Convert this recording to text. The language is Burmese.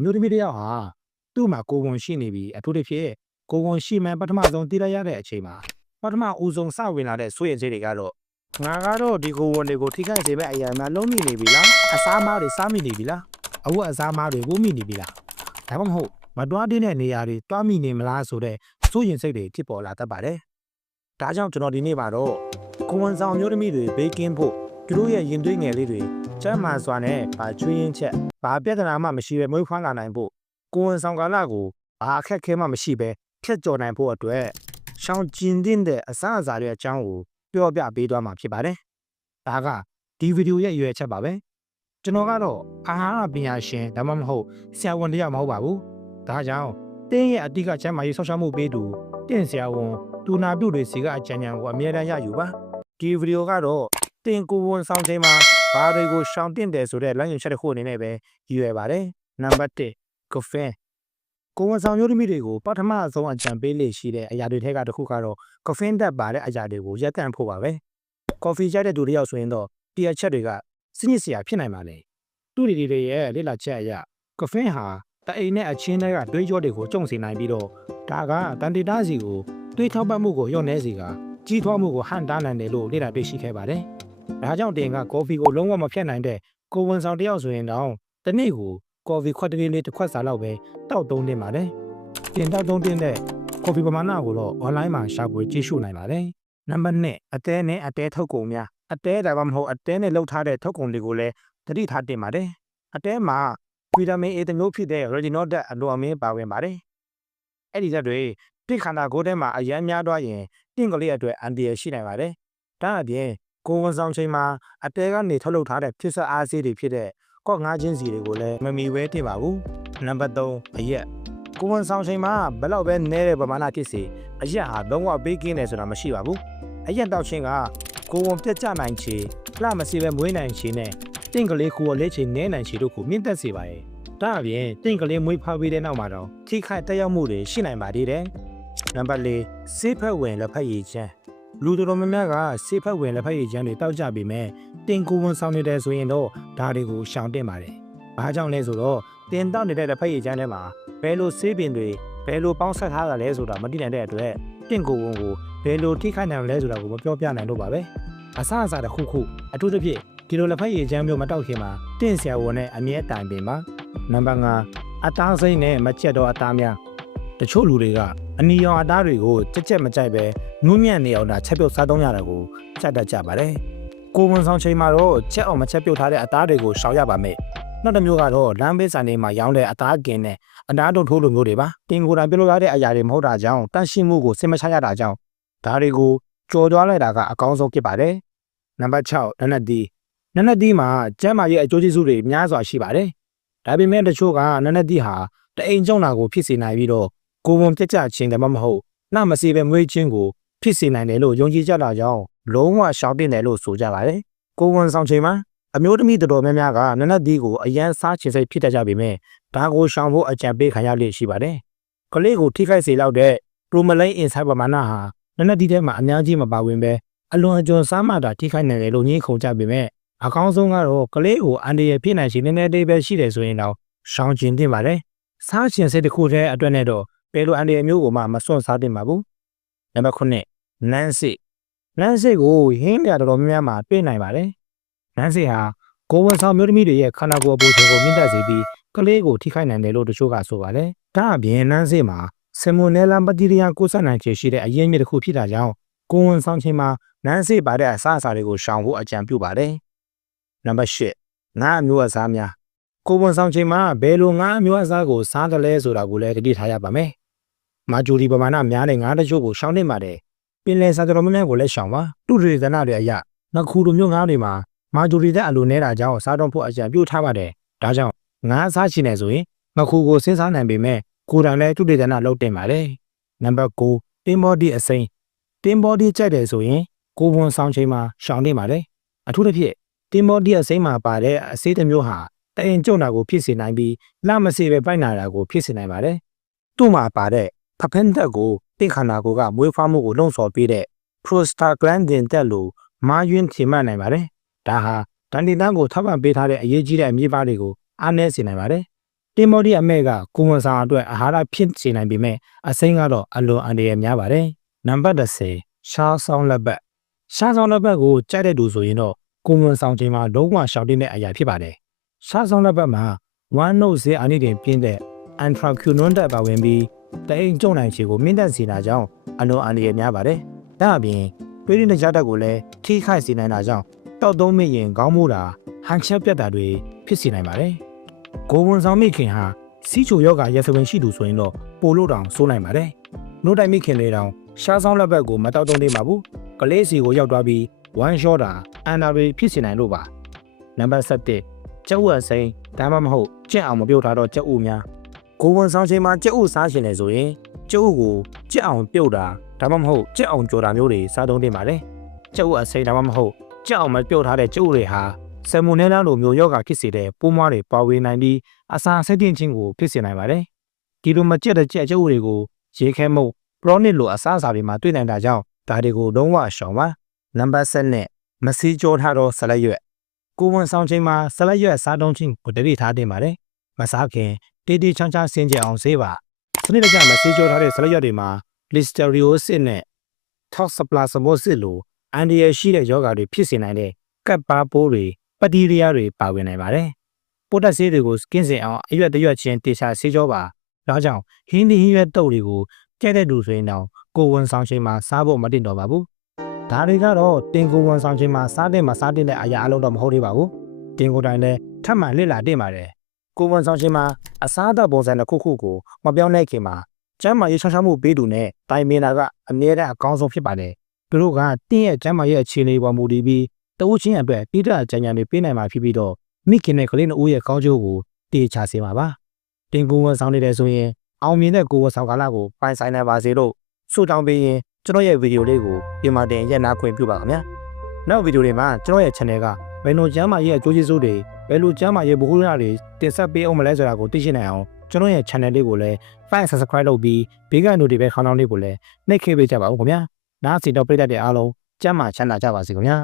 အမျိုးသမီးတစ်ယောက်ဟာသူ့မှာကိုယ်ဝန်ရှိနေပြီအထူးသဖြင့်ကိုယ်ဝန်ရှိမှန်ပထမဆုံးတည်ရရတဲ့အချိန်မှာပထမဦးဆုံးစဝင်လာတဲ့ဆွေရင်စိတ်တွေကတော့ငါကတော့ဒီကိုယ်ဝန်တွေကိုထိခိုက်စေမဲ့အရာများလုံးမိနေပြီလားအစားမားတွေစားမိနေပြီလားအဝတ်အစားမားတွေဝုန်းမိနေပြီလားဒါမှမဟုတ်မတွားတင်းတဲ့နေရာတွေတွားမိနေမလားဆိုတဲ့စိုးရင်စိတ်တွေဖြစ်ပေါ်လာတတ်ပါတယ်ဒါကြောင့်ကျွန်တော်ဒီနေ့မှာတော့ကိုယ်ဝန်ဆောင်မျိုးသမီးတွေဘေးကင်းဖို့သူတို့ရဲ့ရင်သွေးငယ်လေးတွေ ကျမ်းမာစွာနဲ့ဗာချွေးရင်းချက်ဘာပြဿနာမှမရှိဘဲမွေးဖွားလာနိုင်ဖို့ကိုယ်ဝန်ဆောင်ကာလကိုဘာအခက်အခဲမှမရှိဘဲဖြတ်ကျော်နိုင်ဖို့အတွက်ရှောင်းကျင်တင်တဲ့အစအစာတွေအကြောင်းကိုပြောပြပေးသွားမှာဖြစ်ပါတယ်။ဒါကဒီဗီဒီယိုရဲ့အရွယ်ချက်ပါပဲ။ကျွန်တော်ကတော့အာဟာရပညာရှင်ဒါမှမဟုတ်ဆရာဝန်တရားမဟုတ်ပါဘူး။ဒါကြောင့်တင်းရဲ့အတိကကျမ်းမာရေးဆောက်ရှောက်မှုပေးသူတင့်ဆရာဝန်တူနာပြုတွေစီကအကြံဉာဏ်ကိုအမြဲတမ်းရယူပါ။ဒီဗီဒီယိုကတော့တင်ကိုဝန်ဆောင်ချိန်မှာ ဘာတွေကိုရှောင်တင့်တယ်ဆိုတဲ့လမ်းညွှန်ချက်တစ်ခုအနေနဲ့ပဲရည်ရွယ်ပါတယ်။နံပါတ်1 caffeine ကိုဝန်ဆောင်မျိုးသမီးတွေကိုပထမဆုံးအကြံပေးလေရှိတဲ့အရာတွေထဲကတစ်ခုကတော့ caffeine ဓာတ်ပါတဲ့အရာတွေကိုရပ်တန့်ဖို့ပါပဲ။ coffee ကြိုက်တဲ့သူတွေရောက်ဆိုရင်တော့ဒီအချက်တွေကစညစ်စရာဖြစ်နိုင်ပါလေ။သူတွေတွေရဲ့လေ့လာချက်အရ caffeine ဟာတအိမ်နဲ့အချင်းတွေကတွေးကြောတွေကိုကြုံစေနိုင်ပြီးတော့ဒါကတန်တီတာစီကိုတွေးထောက်ပတ်မှုကိုညှော့နေစေကကြီးထွားမှုကိုဟန်တားနိုင်တယ်လို့လေ့လာတွေ့ရှိခဲ့ပါတယ်။ ဒါကြောင့်တင်ကကော်ဖီကိုလုံးဝမဖြတ်နိုင်တဲ့ကိုဝန်ဆောင်တယောက်ဆိုရင်တော့တစ်နေ့ကိုကော်ဖီခွက်တစ်လေးလေးတစ်ခွက်စာလောက်ပဲတောက်သုံးတင်ပါတယ်။တင်တောက်သုံးတင်တဲ့ကော်ဖီပမာဏကိုတော့ online မှာရှာဖွေကြည့်ရှုနိုင်ပါတယ်။နံပါတ်2အတဲနဲ့အတဲထုတ်ကုန်များအတဲဒါမှမဟုတ်အတဲနဲ့လှုပ်ထားတဲ့ထုတ်ကုန်တွေကိုလည်းသတိထားတင်ပါတယ်။အတဲမှာဗီတာမင် A တစ်မျိုးဖြစ်တဲ့ retinol ဓာတ်အလိုအမင်းပါဝင်ပါတယ်။အဲ့ဒီဓာတ်တွေတိခန္ဓာကိုယ်ထဲမှာအရမ်းများသွားရင်တင့်ကလေးအတွက်အန်တီရရှိနိုင်ပါတယ်။ဒါအပြင် ကိုယ်ဝန်ဆောင်ချိန်မှာအတဲကနေထုတ်လုပ်ထားတဲ့ဖြစ်ဆက်အားဆေးတွေဖြစ်တဲ့ကော့ငါးချင်းစီတွေကိုလည်းမမီဝဲတင်ပါဘူး။နံပါတ်3အရက်ကိုယ်ဝန်ဆောင်ချိန်မှာဘယ်တော့ပဲနည်းတဲ့ပမာဏဖြစ်စေအရက်ဟာလုံးဝပေးကင်းတယ်ဆိုတာမရှိပါဘူး။အရက်တောက်ခြင်းကကိုယ်ဝန်ပြတ်ကျနိုင်ချေလှမစီပဲမွေးနိုင်ချေနဲ့တင့်ကလေးကိုယ်လေးချေနဲနိုင်ချေတို့ကိုမြင့်တက်စေပါရဲ့။ဒါအပြင်တင့်ကလေးမွေးဖွားပေးတဲ့နောက်မှာတော့ထိခိုက်တက်ရောက်မှုတွေရှိနိုင်ပါသေးတယ်။နံပါတ်4ဆေးဖက်ဝင်လက်ဖက်ရည်ချမ်း လူတော်တော်များများကဆေးဖက်ဝင်လက်ဖက်ရည်ချမ်းတွေတောက်ကြပေမဲ့တင်ကိုဝန်ဆောင်နေတယ်ဆိုရင်တော့ဒါတွေကိုရှောင်တင်ပါတယ်။ဘာကြောင့်လဲဆိုတော့တင်တောက်နေတဲ့လက်ဖက်ရည်ချမ်းထဲမှာဘယ်လိုဆေးပင်တွေဘယ်လိုပေါင်းဆက်ထားတာလဲဆိုတာမသိနိုင်တဲ့အတွက်တင့်ကိုဝန်ကိုဘယ်လိုထိခိုက်နိုင်လဲဆိုတာကိုမပြောပြနိုင်လို့ပါပဲ။အဆအစာတစ်ခုခုအထူးသဖြင့်ဒီလိုလက်ဖက်ရည်ချမ်းမျိုးမတောက်ခင်မှာတင့်ဆရာဝန်နဲ့အမြဲတိုင်ပင်ပါ။နံပါတ်5အသားစိမ့်နဲ့မချက်တော့အသားများ တချို့လူတွေကအနီရောင်အသားတွေကိုကြက်ကြက်မကြိုက်ပဲနူးညံ့နေအောင်ဒါချက်ပြုတ်စားသုံးရတာကိုစက်တတ်ကြပါတယ်။ကိုဝန်ဆောင်ချိန်မှာတော့ချက်အောင်မချက်ပြုတ်ထားတဲ့အသားတွေကိုရှောင်ရပါမယ်။နောက်တစ်မျိုးကတော့လမ်းဘေးဆိုင်တွေမှာရောင်းတဲ့အသားကင်နဲ့အနားတို့ထိုးလိုမျိုးတွေပါ။တင်ကိုယ်တိုင်ပြုတ်လို့ရတဲ့အရာတွေမဟုတ်တာကြောင့်တန့်ရှင်းမှုကိုစိတ်မချရတာကြောင့်ဒါတွေကိုကြော်သွားလိုက်တာကအကောင်းဆုံးဖြစ်ပါတယ်။နံပါတ်6နနက်ဒီနနက်ဒီမှာကျန်းမာရေးအကျိုးကျေးဇူးတွေများစွာရှိပါတယ်။ဒါပေမဲ့တချို့ကနနက်ဒီဟာတအိမ်ကျုံတာကိုဖြစ်စေနိုင်ပြီးတော့ ကိုယ်ဝန်ပြက်ကြခြင်းတယ်မဟုတ်နှမစီပဲမွေးခြင်းကိုဖြစ်စေနိုင်တယ်လို့ယုံကြည်ကြတာကြောင့်လုံးဝရှောင်တင်တယ်လို့ဆိုကြပါတယ်။ကိုဝန်ဆောင်ချိန်မှာအမျိုးသမီးတော်တော်များများကနနက်ဒီကိုအရန်စားချင်စိတ်ဖြစ်တတ်ကြပေမဲ့ဒါကိုရှောင်ဖို့အကြံပေးခံရလိမ့်ရှိပါတယ်။ကလေးကိုထိခိုက်စေလောက်တဲ့ပရိုမလိန်အင်ဆိုင်ပမာဏဟာနနက်ဒီထဲမှာအများကြီးမပါဝင်ပဲအလွန်အကျွံစားမှတာထိခိုက်နိုင်တယ်လို့ညှိခုန်ကြပေမဲ့အကောင်းဆုံးကတော့ကလေးကိုအန်ဒီရဖြစ်နိုင်ရှင်နည်းနည်းလေးပဲရှိတယ်ဆိုရင်တော့ရှောင်ကျင်တင်ပါတယ်။စားချင်စိတ်တစ်ခုတည်းအတွက်နဲ့တော့ ဘယ်လိုအန်ဒီရမျိုးကိုမှမစွန့်စားတင်ပါဘူး။နံပါတ်9နန်းစစ်နန်းစစ်ကိုဟင်းပြတော်တော်များများမှာတွေ့နိုင်ပါတယ်။နန်းစစ်ဟာကိုဝန်ဆောင်မျိုးသမီးတွေရဲ့ခန္ဓာကိုယ်အပေါ်ကိုမြင့်တက်စေပြီးကလေးကိုထိခိုက်နိုင်တယ်လို့တချို့ကဆိုပါတယ်။ဒါအပြင်နန်းစစ်မှာဆင်မိုနယ်လာဘက်တီးရီးယားကိုဆက်နိုင်ခြေရှိတဲ့အရင်းမြစ်တစ်ခုဖြစ်တာကြောင့်ကိုဝန်ဆောင်ချိန်မှာနန်းစစ်ပါတဲ့အစားအစာတွေကိုရှောင်ဖို့အကြံပြုပါတယ်။နံပါတ်10ငါးအမျိုးအစားများကိုဝန်ဆောင်ချိန်မှာဘယ်လိုငါးအမျိုးအစားကိုစားတယ်လဲဆိုတာကိုလည်းတတိထားရပါမယ်။ မာဂျူရီပမာဏများတဲ့ငါးတချို့ကိုရှောင်နေပါတယ်။ပင်လယ်စာတော်များများကိုလည်းရှောင်ပါ။တူရီသနာတွေအရနှစ်ခုလိုမျိုးငါးတွေမှာမာဂျူရီတဲ့အလိုနေတာကြောင့်စားတော့ဖို့အကြံပြုထားပါတယ်။ဒါကြောင့်ငါးစားချင်တယ်ဆိုရင်နှစ်ခုကိုစဉ်းစားနိုင်ပေမဲ့ကိုယ်တိုင်လည်းတူရီသနာလုပ်တင်ပါတယ်။နံပါတ်9တင်းဘော်ဒီအစိမ်းတင်းဘော်ဒီကြိုက်တယ်ဆိုရင်ကိုဝန်ဆောင်ချိန်မှာရှောင်နေပါတယ်။အထူးသဖြင့်တင်းဘော်ဒီအစိမ်းမှာပါတဲ့အစေးတစ်မျိုးဟာတရင်ကျုံတာကိုဖြစ်စေနိုင်ပြီးလှမစေပဲပိုက်နာတာကိုဖြစ်စေနိုင်ပါတယ်။သူ့မှာပါတဲ့ ဖဖင်းတက်ကိုတင့်ခန္ဓာကိုယ်ကမွေးဖွားမှုကိုလှုံ့ဆော်ပေးတဲ့ prostaglandin တက်လို့မာယွင်းချေမှတ်နိုင်ပါတယ်။ဒါဟာဒန်ဒီတန်းကိုထောက်ပံ့ပေးထားတဲ့အရေးကြီးတဲ့အမြင့်ပါးတွေကိုအားနည်းစေနိုင်ပါတယ်တင်မော်ဒီအမဲကကိုဝန်ဆောင်အတွက်အာဟာရဖြစ်စေနိုင်ပေမဲ့အစိမ်းကတော့အလွန်အန္တရာယ်များပါတယ်နံပါတ်30ရှားဆောင်လက်ပတ်ရှားဆောင်လက်ပတ်ကိုကြိုက်တဲ့သူဆိုရင်တော့ကိုဝန်ဆောင်ချိန်မှာလုံးဝရှောင်တင်တဲ့အရာဖြစ်ပါတယ်ရှားဆောင်လက်ပတ်မှာဝမ်းနှုတ်စေအာနိတင်ပြင်းတဲ့ anthraquinone တက်ပါဝင်ပြီး တအိမ်ကျုံနိုင်ခြေကိုမြင့်တက်စေတာကြောင့်အလွန်အန္တရာယ်များပါတယ်ဒါအပြင်တွေးရင်းတဲ့ကြတက်ကိုလည်းထိခိုက်စေနိုင်တာကြောင့်တောက်သုံးမိရင်ခေါင်းမိုးတာဟန်ချက်ပြတ်တာတွေဖြစ်စေနိုင်ပါတယ်ကိုဝန်ဆောင်မိခင်ဟာစီးချိုယောဂရက်စဝင်ရှိသူဆိုရင်တော့ပိုလို့တောင်ဆိုးနိုင်ပါတယ်နို့တိုင်မိခင်လေးတောင်ရှားဆောင်လက်ဘက်ကိုမတောက်သုံးသေးပါဘူးကလေးစီကိုရောက်သွားပြီးဝမ်းလျှောတာအန်နာတွေဖြစ်စေနိုင်လို့ပါနံပါတ်7ကျက်ဥအစိမ်းဒါမှမဟုတ်ကြက်အောင်မပြုတ်ထားတော့ကျက်ဥများ ကိုဝန်ဆောင်ချိန်မှာကျက်ဥစားရှင်လေဆိုရင်ကျက်ဥကိုကြက်အောင်ပြုတ်တာဒါမှမဟုတ်ကြက်အောင်ကြော်တာမျိုးတွေစားသုံးတင်ပါတယ်ကျက်ဥအစိမ်းဒါမှမဟုတ်ကြက်အောင်မပြုတ်ထားတဲ့ကျက်ဥတွေဟာဆယ်မွန်နဲလန်းလိုမျိုးယောဂဖြစ်စေတဲ့ပိုးမွားတွေပါဝင်နိုင်ပြီးအစာဆက်တင်ခြင်းကိုဖြစ်စေနိုင်ပါတယ်ဒီလိုမကျက်တဲ့ကျက်ကျက်ဥတွေကိုရေခဲမုတ်ပရောနစ်လိုအစားအစာတွေမှာတွေ့နိုင်တာကြောင့်ဒါတွေကိုလုံးဝရှောင်ပါနံပါတ်7နဲ့မစီကြောထားတော့ဆလက်ရွက်ကိုဝန်ဆောင်ချိန်မှာဆလက်ရွက်စားတုံးခြင်းကိုတတိထားတင်ပါတယ်မစားခင် တေးတေးချောင်းချောင်းဆင်းကြအောင်ဆေးပါစနစ်တကျမစီကြောထားတဲ့ဆလက်ရွက်တွေမှာ listeriosis နဲ့ toxoplasmosis လိုအန်ဒီရရှိတဲ့ယောဂါတွေဖြစ်စေနိုင်တဲ့ကပ်ပါပိုးတွေဘက်တီးရီးယားတွေပါဝင်နိုင်ပါတယ်ပိုတက်ဆေးတွေကိုကင်းစင်အောင်အရွက်တရွက်ချင်းတေချာဆေးကြောပါဒါကြောင့်ဟင်းဒီဟင်းရွက်တုပ်တွေကိုကျဲတဲ့လူဆိုရင်တော့ကိုဝန်ဆောင်ချိန်မှာစားဖို့မတင်တော့ပါဘူးဒါတွေကတော့တင်ကိုဝန်ဆောင်ချိန်မှာစားတဲ့မစားတဲ့အရာအလုံးတော့မဟုတ်သေးပါဘူးတင်ကိုတိုင်းလည်းထပ်မံလစ်လာတင်ပါတယ် ကိုဝန်ဆောင်ချိန်မှာအစားအသောက်ပုံစံတစ်ခုခုကိုမပြောင်းတဲ့ခင်မှာကျမ်းမာရေးချောင်းချောင်းမှုပေးသူနဲ့တိုင်မင်တာကအမြဲတမ်းအကောင်းဆုံးဖြစ်ပါတယ်သူတို့ကတင်းရဲ့ကျမ်းမာရေးအခြေအနေပေါ်မူတည်ပြီးတဦးချင်းအတွက်တိကျကြံကြံတွေပေးနိုင်မှာဖြစ်ပြီးတော့မိခင်နဲ့ကလေးနှစ်ဦးရဲ့ကောင်းကျိုးကိုတည်ချစေမှာပါတင်ကိုဝန်ဆောင်နေတယ်ဆိုရင်အောင်မြင်တဲ့ကိုဝန်ဆောင်ကာလကိုပိုင်ဆိုင်နိုင်ပါစေလို့ဆုတောင်းပေးရင်ကျွန်တော်ရဲ့ဗီဒီယိုလေးကိုပြင်မာတင်ရက်နာခွင့်ပြုပါခင်ဗျာနောက်ဗီဒီယိုတွေမှာကျွန်တော်ရဲ့ channel ကဘယ်လိုကျမ်းမာရေးအကျိုးကျေးဇူးတွေ ဘယ်လိုကျမ်းမာရေးဗဟုသုတတွေတင်ဆက်ပေးအောင်မလဲဆိုတာကိုသိရှိနိုင်အောင်ကျွန်တော်ရဲ့ channel လေးကိုလည်း like subscribe လုပ်ပြီးဘေးက notification ခေါင်းလောင်းလေးကိုလည်းနှိပ်ခဲ့ပေးကြပါဦးခင်ဗျာနားစီတော့ပြည့်တတ်တဲ့အားလုံးကျမ်းမာချမ်းသာကြပါစေခင်ဗျာ